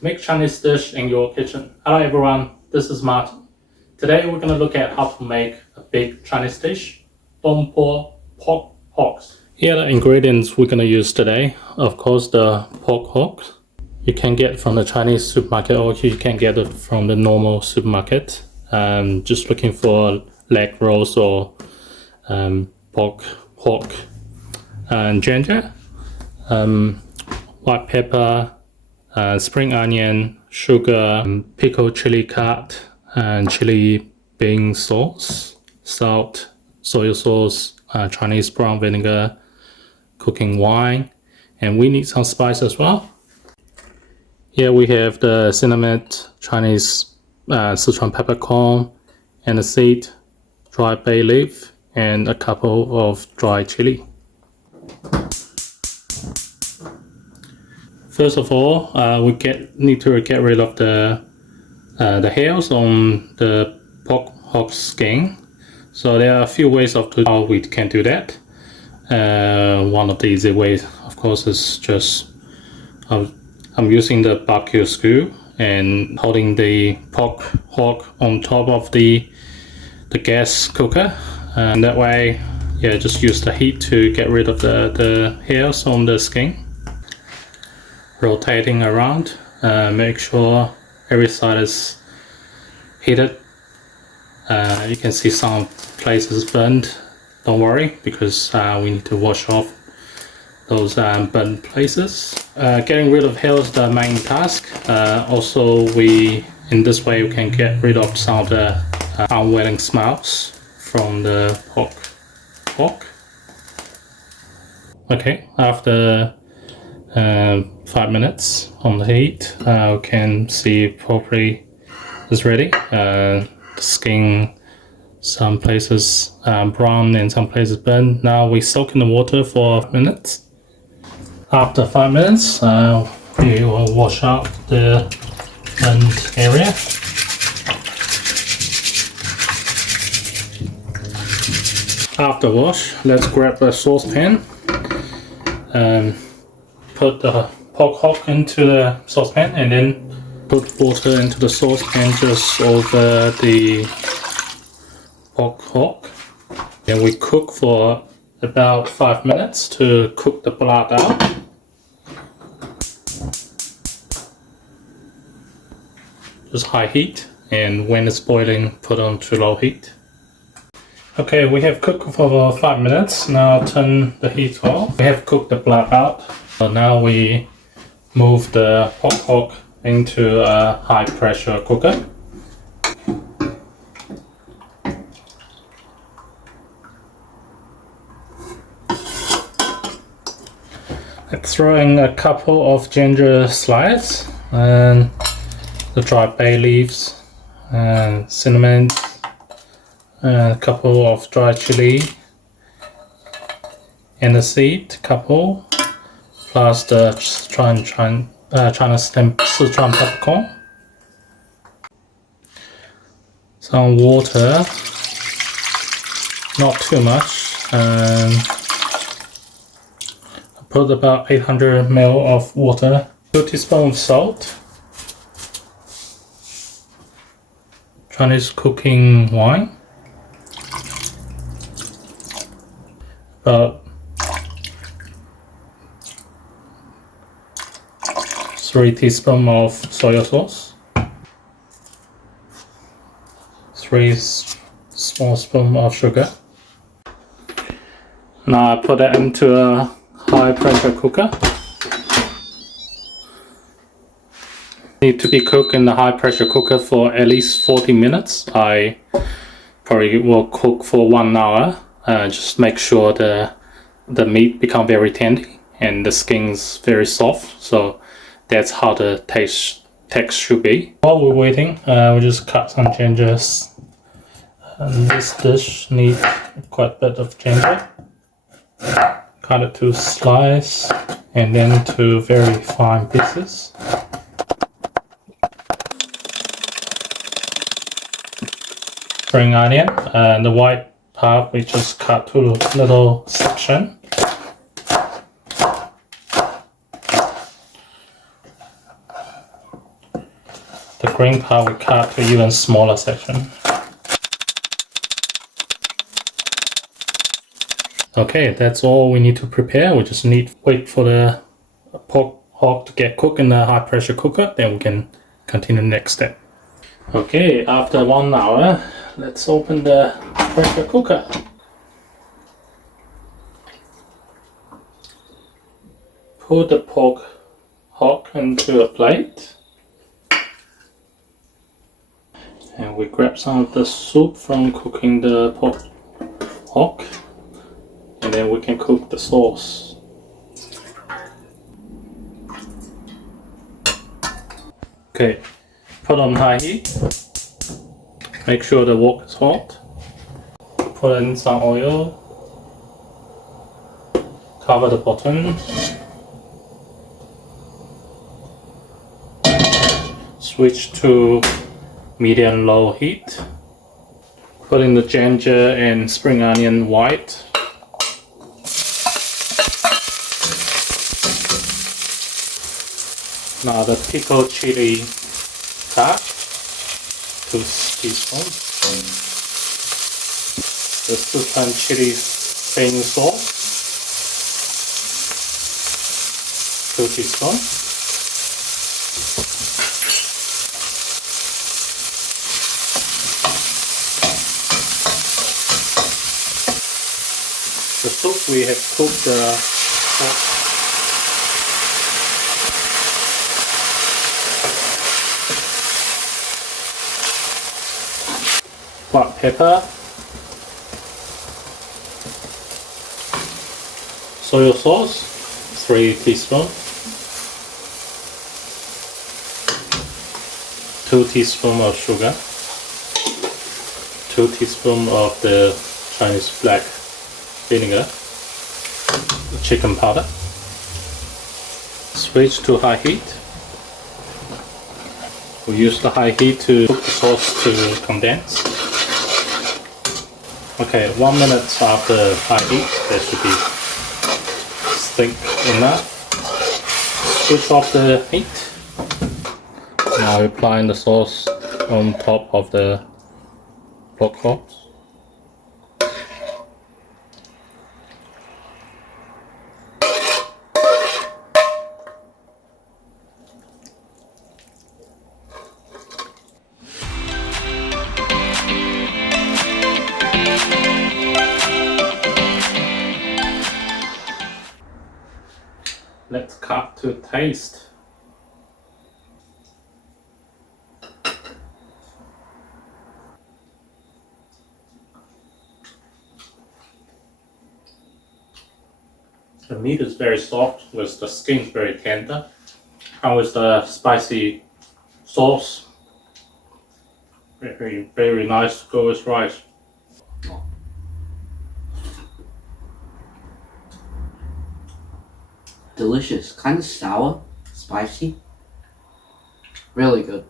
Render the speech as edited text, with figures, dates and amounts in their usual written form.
Make Chinese dish in your kitchen. Hello everyone, this is Martin. Today we're going to look at how to make a big Chinese dish, Dongpo pork hocks. Here are the ingredients we're going to use today. Of course, the pork hock you can get from the Chinese supermarket, or you can get it from the normal supermarket. Just looking for leg rolls or pork hock, and ginger, white pepper, spring onion, sugar, pickled chili cut, and chili bean sauce, salt, soy sauce, Chinese brown vinegar, cooking wine, and we need some spice as well. Here we have the cinnamon, Chinese Sichuan peppercorn, and a seed, dry bay leaf, and a couple of dry chili. First of all, we need to get rid of the hairs on the pork hock skin. So there are a few ways of how we can do that. One of the easy ways, of course, is just I'm using the barbecue screw and holding the pork hock on top of the gas cooker, and that way, yeah, just use the heat to get rid of the hairs on the skin. Rotating around, make sure every side is heated. You can see some places burned. Don't worry, because we need to wash off those burnt places. Getting rid of hair is the main task. Also, in this way we can get rid of some of the unwelling smells from the pork hock. Okay, after 5 minutes on the heat, we can see properly is ready. The skin, some places brown and some places burnt. Now we soak in the water for 5 minutes. After 5 minutes, we will wash out the burnt area. After wash, let's grab a saucepan. Put the pork hock into the saucepan and then put water into the saucepan just over the pork hock. Then we cook for about 5 minutes to cook the blood out. Just high heat, and when it's boiling, put on to low heat. Okay, we have cooked for about 5 minutes. Now turn the heat off. We have cooked the blood out. So now we move the pork hock into a high pressure cooker. Let's throw in a couple of ginger slices and the dry bay leaves and cinnamon, and a couple of dry chili and a seed, couple, plus the China stem Sichuan peppercorn. Some water, not too much, and I put about 800 ml of water, 2 teaspoons of salt, Chinese cooking wine, about 3 teaspoons of soy sauce, 3 small spoons of sugar. Now I put that into a high pressure cooker. Need to be cooked in the high pressure cooker for at least 40 minutes. I probably will cook for 1 hour. Just make sure the meat become very tender and the skin's very soft. So that's how the taste should be. While we're waiting, we just cut some gingers. This dish needs quite a bit of ginger. Cut it to slice and then to very fine pieces. Spring onion, and the white part we just cut to little section. The green part we cut to even smaller section. Okay, that's all we need to prepare. We just need to wait for the pork hock to get cooked in the high pressure cooker, then we can continue the next step. Okay, after 1 hour, let's open the pressure cooker. Put the pork hock into a plate. And we grab some of the soup from cooking the pork hock. And then we can cook the sauce. Okay, put on high heat. Make sure the wok is hot. Put in some oil. Cover the bottom. Switch to medium-low heat. Put in the ginger and spring onion white. Now the pickled chili cut, 2 teaspoons. The soup and chili seasoning sauce, 2 teaspoons. The soup we have cooked black pepper, soy sauce, 3 teaspoons, 2 teaspoons of sugar, 2 teaspoons of the Chinese black vinegar, chicken powder. Switch to high heat. We use the high heat to cook the sauce to condense. Okay, 1 minute after high heat, that should be thick enough. Switch off the heat. Now applying the sauce on top of the pork hocks. Let's cut to taste. The meat is very soft, with the skin very tender. And with the spicy sauce, very nice to go with rice. Delicious, kind of sour, spicy, really good.